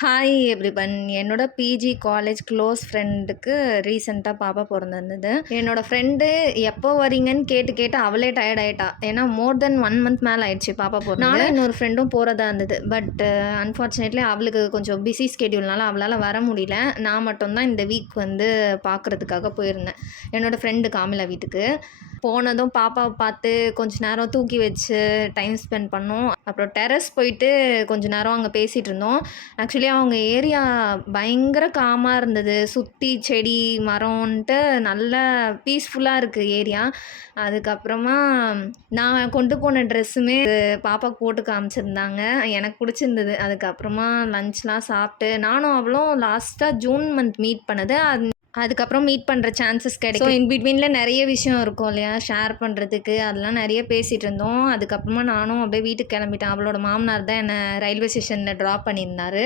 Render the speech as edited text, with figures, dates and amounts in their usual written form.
Hi everyone. என்னோட PG college close ஃப்ரெண்டுக்கு ரீசெண்டாக பாப்பா பொறந்திருந்தது. என்னோட ஃப்ரெண்டு எப்போ வரீங்கன்னு கேட்டு கேட்டு அவளே டயர்ட் ஆகிட்டா. ஏன்னா மோர் தென் 1 மந்த் மேலே ஆயிடுச்சு பாப்பா பிறந்து. நானும் இன்னொரு ஃப்ரெண்டும் போகிறதா இருந்தது. பட் அன்ஃபார்ச்சுனேட்லி அவளுக்கு கொஞ்சம் பிஸி ஸ்கெடியூல்னால அவளால் வர முடியல. நான் மட்டும்தான் இந்த வீக் வந்து பார்க்குறதுக்காக போயிருந்தேன் என்னோடய ஃப்ரெண்டு காமிலா வீட்டுக்கு. போனதும் பாப்பாவை பார்த்து கொஞ்ச நேரம் தூக்கி வச்சு டைம் ஸ்பெண்ட் பண்ணோம். அப்புறம் டெரஸ் போயிட்டு கொஞ்ச நேரம் அங்கே பேசிகிட்டு இருந்தோம். ஆக்சுவலி அவங்க ஏரியா பயங்கர காமாக இருந்தது. சுற்றி செடி மரம்ன்ட்டு நல்ல பீஸ்ஃபுல்லாக இருக்குது ஏரியா. அதுக்கப்புறமா நான் கொண்டு போன ட்ரெஸ்ஸுமே பாப்பாவுக்கு போட்டு காமிச்சிருந்தாங்க. எனக்கு பிடிச்சிருந்தது. அதுக்கப்புறமா லஞ்ச்லாம் சாப்பிட்டு நானும் அவளும் லாஸ்ட்டாக ஜூன் மந்த் மீட் பண்ணது. அதுக்கப்புறம் மீட் பண்ணுற சான்சஸ் கிடைக்கும். இன் பிட்வீனில் நிறைய விஷயம் இருக்கும் இல்லையா ஷேர் பண்ணுறதுக்கு. அதெல்லாம் நிறைய பேசிகிட்டு இருந்தோம். அதுக்கப்புறமா நானும் அப்படியே வீட்டுக்கு கிளம்பிட்டேன். அவளோட மாமனார் தான் என்னை ரயில்வே ஸ்டேஷனில் ட்ராப் பண்ணியிருந்தாரு.